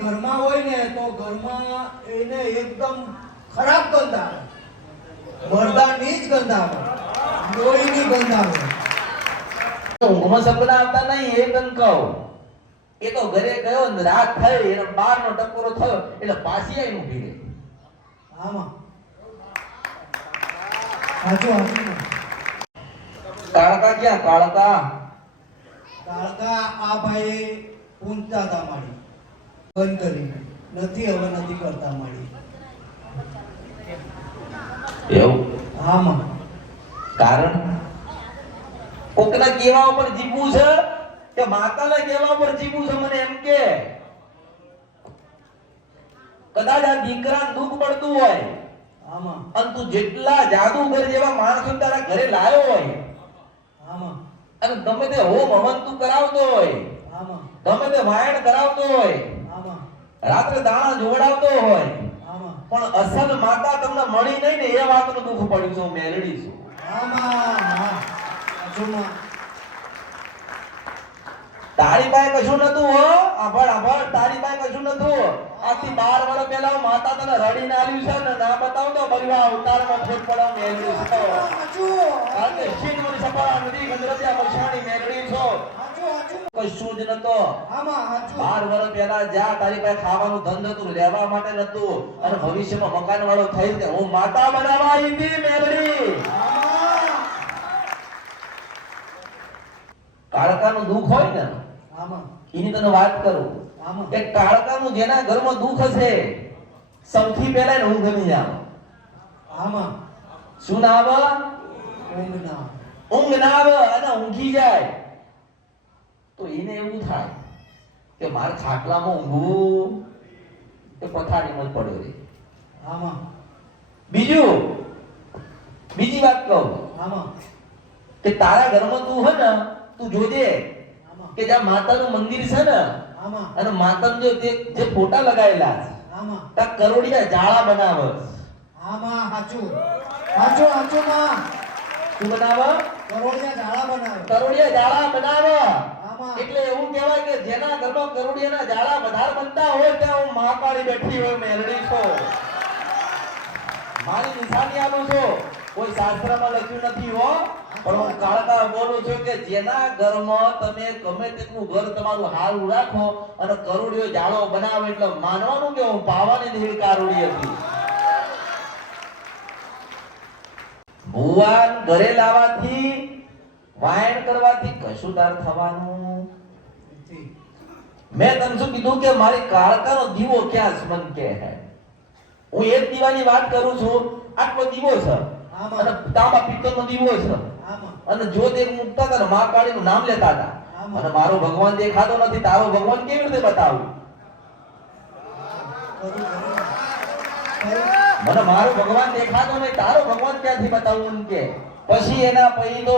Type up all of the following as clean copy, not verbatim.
ઘરમાં હોય ને તો ઘરમાં એને એકદમ ખરાબ ગંધ આવે, મરદાની જ ગંધ આવે, લોહીની ગંધ આવે. ઊંઘમાં સપના આવતા નહીં એ તને કહું. એ તો ઘરે ગયો ને રાત થઈ એને બારનો ટકોરો થયો એટલે પાછી આવીને ઊભી રહી. આમાં હાચું હાચું. કાળકા ક્યાં કાળકા? કાળકા આ ભાઈ પૂંછતા હતા મારી બંધ કરી નથી, હવે નથી કરતા મારી. એવું? આમાં કારણ કોકના કેવા ઉપર જીવવું છે કે માતાના કેવા ઉપર જીવવું છે? મને એમ કે કદાચ આ દીકરાને દુઃખ પડતું હોય આમાં અને તું જેટલા જાદુગર જેવા માણસો તારા ઘરે લાયો હોય આમાં અને ગમે તે હોમ હવન તું કરાવતો હોય, આમાં ગમે તે વાયણ કરાવતો હોય, આમાં રાત્રે દાણા જોડાવતો હોય, આમાં પણ અસલ માતા તમને મળી નહીં ને એ વાતનું દુઃખ પડ્યું છે. હું મેલડી છું. આમાં હાચુંમાં તારી પાસે કશું નતું હો. આભાર તારી પાસે કશું નતું. આજથી 12 વર્ષ પહેલા હું માતા તને રડીને આલ્યું છે ને ના બતાવ તો બલવા અવતારમાં ફોટ પડાવ મેલડી છો. કારણ કે શીતમણી સપડા નદી ગંદરસિયા મશાણી મેલડી છો. કશું જ નતો. આમાં હાચું 12 વર્ષ પહેલા જ્યાં તારી પાસે ખાવાનું ધન હતું લેવા માટે નતું અને ભવિષ્યમાં મકાન વાળો થઈ કે હું માતા બનાવવા આવી હતી મેલડી. કાળકાનું દુઃખ હોય ને આમાં એની તને વાત કરું આમાં કે કાળકાનું જેના ઘરમાં દુઃખ હશે સૌથી પહેલા એને ઊંઘ નહીં આવે. આમાં શું ના આવે? ઊંઘ ના ઊંઘ ના આવે અને ઊંઘી જાય તો એને એવું થાય કે મારે ખાટલામાં ઊંઘવું કે પથારીમાં જ પડ્યો રહે. આમાં બીજી વાત કહું આમાં કે તારા ઘરમાં તું હે ને તું જોજે આમાં કે જ્યાં માતાનું મંદિર છે ને આમાં અને માતાના જે ફોટા લગાવેલા છે આમાં ત્યાં કરોડિયા જાળા બનાવે. આમાં હાચું હાચું હાચું માં શું બનાવે? કરોડિયા જાળા બનાવે. કરોડિયા જાળા બનાવે. આમાં એટલે એવું કહેવાય કે જેના ઘરમાં કરોડિયાના જાળા વધારે બનતા હોય ત્યાં હું મહાકાળી બેઠી હોય મેલડી છો. મારી નિશાની આપું છું. કોઈ શાસ્ત્રમાં લખ્યું નથી હો, પણ હું કાળકા બોલું છું કે જેના ઘરમાં તમે ગમે તેટલું ઘર તમારું હારું રાખો અને કરોડિયો જાળો બનાવે એટલે માનવાનું કે હું પાવાની દેવી કારોડી હતી. ભુવાન ઘરે લાવવાથી વાયણ કરવાથી કશું તાર થવાનું નથી. મેં તને શું કીધું કે મારી કાળકાનો દીવો ક્યાં છે મન કે હે. હું એક દીવાની વાત કરું છું. આટલો દીવો છે અને તાંબા પિત્તળનો દીવો છે આમાં અને જ્યોત એક મુકતા હતા ને મહાકાળીનું નામ લેતા હતા અને મારો ભગવાન દેખાતો નથી. તારો ભગવાન કેવી રીતે બતાવું? મને મારો ભગવાન દેખાતો નહીં, તારો ભગવાન ક્યાંથી બતાવું કે? પછી એના પછી તો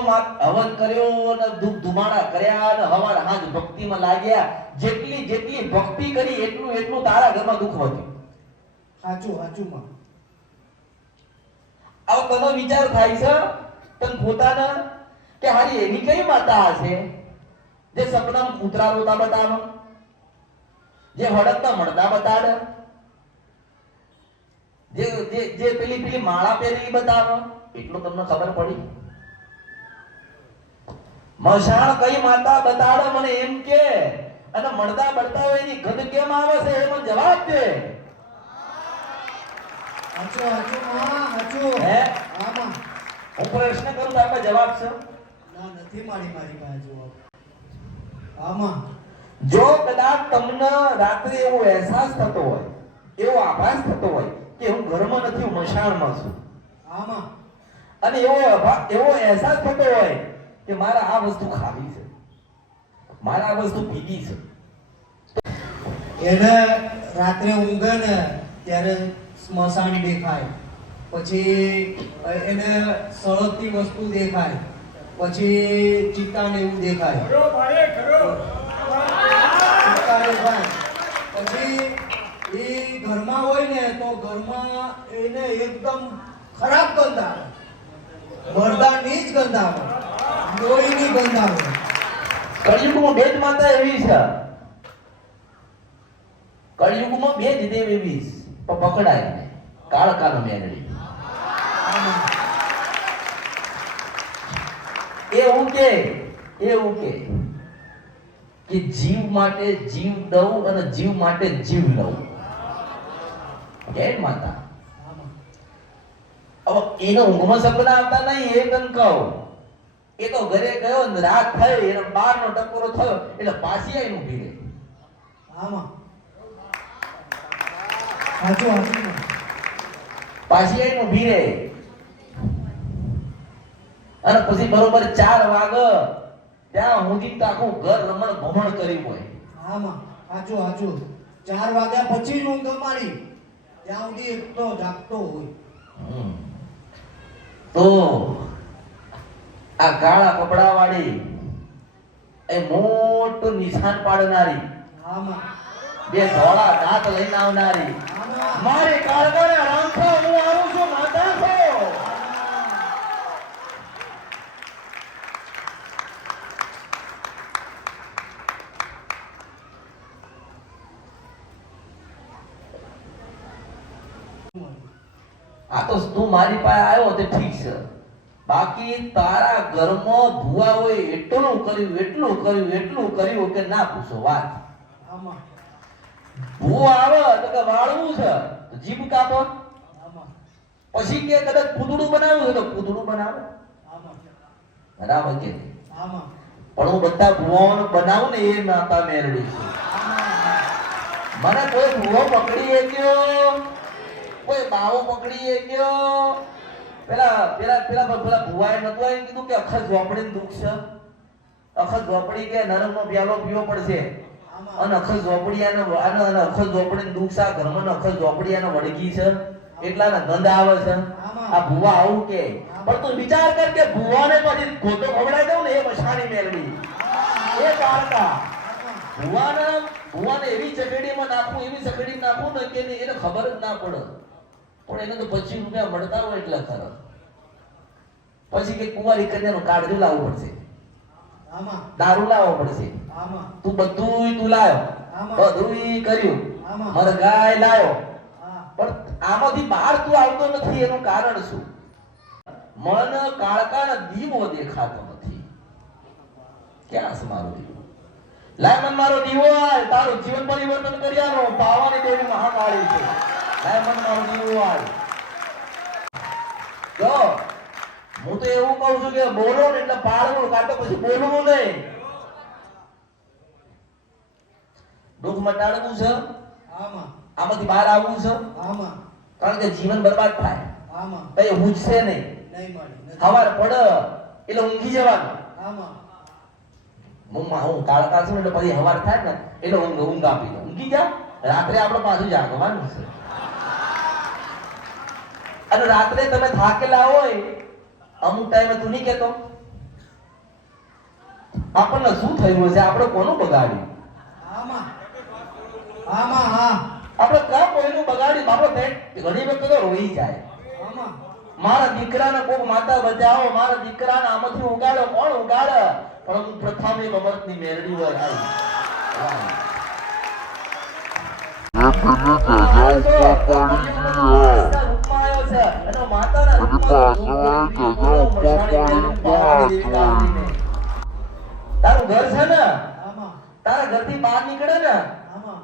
હવન કર્યો અને ધૂપ ધુમાડા કર્યા અને હવાર હાજ ભક્તિમાં લાગ્યા. જેટલી ભક્તિ કરી એટલું તારા ઘરમાં દુઃખ વધ્યું. હાચું હાચું માં આવો તનો વિચાર થાય છે તન પોતાને કે હારી એવી કઈ માતા હશે જે સપનામાં કૂતરા રોતા બતાવે, જે હડકતા મળતા બતાડે, જે પેલી માળા પહેરેલી બતાવે. એટલું તમને ખબર પડી? મશાણ કઈ માતા બતાડે મને એમ કે અને મળતા બળતા હોય એની ગંધ કેમ આવે છે એ મને જવાબ દે. હાચું હાચું માં હાચું હે આમાં હું પ્રશ્ન કરું તો આપનો જવાબ છે? ના નથી મારી પાસે જવાબ. આમાં જો કદાચ તમને રાત્રે એવો અહેસાસ થતો હોય, એવો આભાસ થતો હોય કે હું ઘરમાં નથી, હું મશાણમાં છું, આમાં અને એવો અહેસાસ થતો હોય કે મારે આ વસ્તુ ખાવી છે, મારે આ વસ્તુ પીવી છે, એને રાત્રે ઊંઘે ને ત્યારે સ્મશાન દેખાય, પછી એને સળગતી વસ્તુ દેખાય, પછી ચિત્તા ને એવું દેખાય, ચિત્તા દેખાય. પછી એ ઘરમાં હોય ને તો ઘરમાં એને એકદમ ખરાબ ગંધ આવે, મરદાની જ ગંધ આવે, લોહીની ગંધ આવે. કળિયુગમાં બે જ માતા એવી છે કળિયુગમાં બે જ દેવ એવી પણ પકડાય નહીં. કાળકાનો મેલડી એવું કે જીવ માટે જીવ દઉં અને જીવ માટે જીવ લઉં. કે માતા હવે એનો ઊંઘમાં સપના આવતા નહીં એ તને કહું. એ તો ઘરે ગયો ને રાત થઈ એને 12 નો ટકોરો થયો એટલે પાછી આવીને ઊભી રહી. આમાં હાચું પાછી આવીને ઊભી રહી અને પછી બરોબર 4 વાગે ત્યાં સુધી આખું ઘર રમણ ભમણ કર્યું હોય. આમાં હાચું 4 વાગ્યા પછી ઊંઘ તમારી ત્યાં સુધી એક તો જાગતો હોય. તો આ કાળા કપડા વાળી એ મોટું નિશાન પાડનારી આમાં બે ધોળા દાંત લઈને આવનારી મારી કાળકાના રામખો હું આવું છું માતા છો. આ તો તું મારી પાસે આવ્યો તે ઠીક છે, બાકી તારા ઘરમાં ભુવા હોય એટલું કર્યું કે ના પૂછો વાત. આમાં ભૂવો આવે તો કે વાળવું છે તો જીભ કાપો, આમાં પછી કે કદાચ પૂતળું બનાવવું છે તો પૂતળું બનાવો. આમાં બરાબર કે આમાં પણ હું બધા ભુવાઓને બનાવું ને એ માતા મેરડી છું. મને કોઈ ભુવો પકડી ગયો, કોઈ બાવો પકડી ગયો. પેલા ભુવાએ નતું આવીને કીધું કે અખત ઝોપડીને દુઃખ છે, અખત ઝોપડી કે નરમનો પ્યાલો પીવો પડશે અને અખત ઝોપડીયાને અખત ઝોપડીને દુઃખ છે, ઘરમાં અખત ઝોપડીયાને વળગી છે એટલાને ગંધ આવે છે. આ ભુવા આવું કે પણ તું વિચાર કર કે ભુવાને પછી ગોતો ખવડાવી દઉં ને એ મશાની મેળવી એ કાળકા ભુવાને એવી ચકડીમાં નાખું ને કે એને ખબર જ ના પડે. પણ એને તો 25 રૂપિયા મળતા હોય એટલે ખરો. પછી કે કુંવારી કન્યાનું કાળજું લાવવું પડશે, આમાં દારૂ લાવવો પડશે. આમાં તું બધું લાયો, બધું કર્યું, મરઘાય લાયો, પણ આમાંથી બહાર તું આવતો નથી. એનું કારણ શું? મન કાળકાના દીવો દેખાતો નથી. ક્યાં છે મારો દીવો? લાય મન મારો દીવો આય, તારું જીવન પરિવર્તન કર્યાનો પાવાની દેવી મહાકાળી છે. લાય મન મારો દીવો આય. જો હું તો એવું કહું છું કે બોલો ને એટલે પાડવું, કાં તો પછી બોલવું નહીં. દુઃખ મટાડવું છે, આમાં આમાંથી બહાર આવવું છે, આમાં કારણ કે જીવન બરબાદ થાય. આમાં કઈ ઊંઘશે નહીં, નહીં મળે સવાર પડે એટલે ઊંઘી જવાનું. આમાં હું કાળકા છું એટલે પછી સવાર થાય ને એટલે ઊંઘ આપી દો, ઊંઘી જા. રાત્રે આપણે પાછું જાગવાનું છે. અને રાત્રે તમે થાકેલા હોય અમુક ટાઈમે તું નહીં કેતો આપણને શું થયું છે, આપણે કોનું બગાડ્યું, આમાં આમાં હા આપણે કાં કોઈનું બગાડ્યું. આપણે ઘણી વખત તો રોઈ જાય. આમાં મારા દીકરાને કોક માતા બચાવો, મારા દીકરાને આમાંથી ઉગાડો. કોણ ઉગાડે? પણ હું પ્રથમ એક અમૃતની મેરડી હોય આવી. તારું ઘર છે ને, આમાં તારા ઘરથી બહાર નીકળે ને આમાં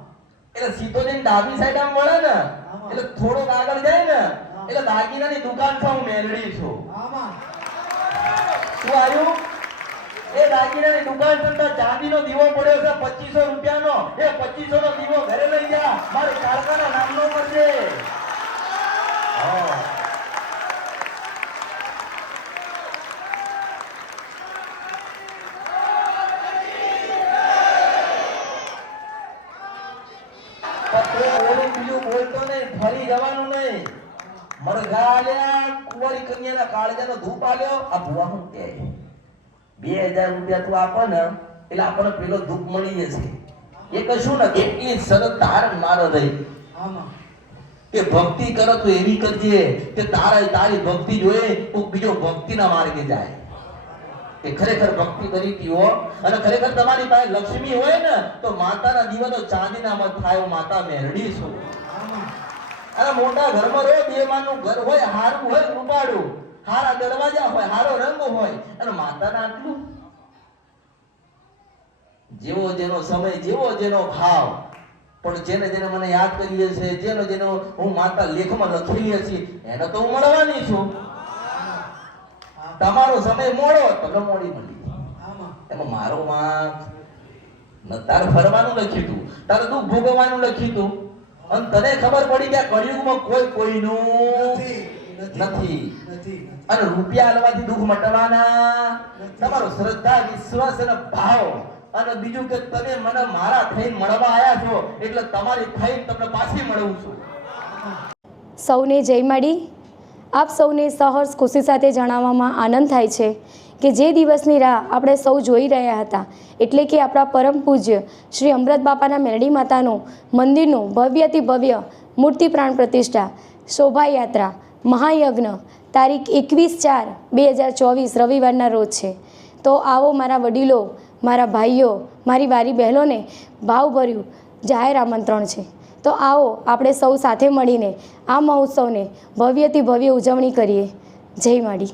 એટલે સીધો જઈને ડાબી સાઈડ આમ મળે ને એટલે થોડોક આગળ જાય ને એટલે દાગીનાની દુકાન છે, હું મેલડી છું. આમાં શું આવ્યું? એ દાગીનાની દુકાન છે, તો ચાંદીનો દીવો પડ્યો છે 2500 રૂપિયાનો. એ 2500 નો દીવો ઘરે લઈ જા, મારે કાળકાના નામનો કરજે. હા બોલતો નહીં, ફરી જવાનું નહીં. મરઘા આલ્યા, કુંવારી કન્યાના કાળજાનો ધૂપ આલ્યો. આ ભુવા હું કે 2000 રૂપિયા તું આપે ને એટલે આપણને પેલો ધૂપ મળી જશે. એ કશું નથી, એટલી શરત તાર મારો રહી આમાં કે ભક્તિ કરો તો એવી કરજે કે તારી ભક્તિ જોઈએ તો બીજો ભક્તિના માર્ગે જાય. કે ખરેખર ભક્તિ કરી હતી હો. અને ખરેખર તમારી પાસે લક્ષ્મી હોય ને તો માતાના દીવાનો ચાંદીના મત થાય માતા મેરડી છું. અને મોટા ઘરમાં રહો, બે માનું ઘર હોય, હારું હોય, રૂપાળું, હારા દરવાજા હોય, હારો રંગ હોય, અને માતાના આટલું જેવો જેનો સમય, જેવો જેનો ભાવ. પણ જેને જેને મને યાદ કરીએ છે, જેનો જેનો હું માતા લેખમાં લખેલી છે, એને તો હું મળવાની છું. તમારો સમય મોડો તમને મોડી મળી, એમાં મારો વાંક ન. તારે ફરવાનું લખ્યું તું, તારે દુઃખ ભોગવવાનું લખ્યું તું, અને તને ખબર પડી કે કળિયુગમાં કોઈ કોઈનું નથી. અને રૂપિયા આલવાથી દુઃખ મટવાના. તમારો શ્રદ્ધા, વિશ્વાસ અને ભાવ, અને બીજું કે તમે મને મારા થઈને મળવા આવ્યા છો એટલે તમારી થઈને તમને પાછી મળવું છું. સૌને જય માડી. આપ સૌને સહર્ષ ખુશી સાથે જણાવવામાં આનંદ થાય છે કે જે દિવસની રાહ આપણે સૌ જોઈ રહ્યા હતા, એટલે કે આપણા પરમ પૂજ્ય શ્રી અમૃત બાપાના મેરડી માતાનું મંદિરનું ભવ્યથી ભવ્ય મૂર્તિ પ્રાણ પ્રતિષ્ઠા શોભાયાત્રા મહાયજ્ઞ તારીખ 21/4/2024 રવિવારના રોજ છે. તો આવો મારા વડીલો, મારા ભાઈઓ, મારી વારી બહેનોને ભાવભર્યું જાહેર આમંત્રણ છે. તો આવો આપણે સૌ સાથે મળીને આ મહોત્સવને ભવ્યથી ભવ્ય ઉજવણી કરીએ. જય માડી.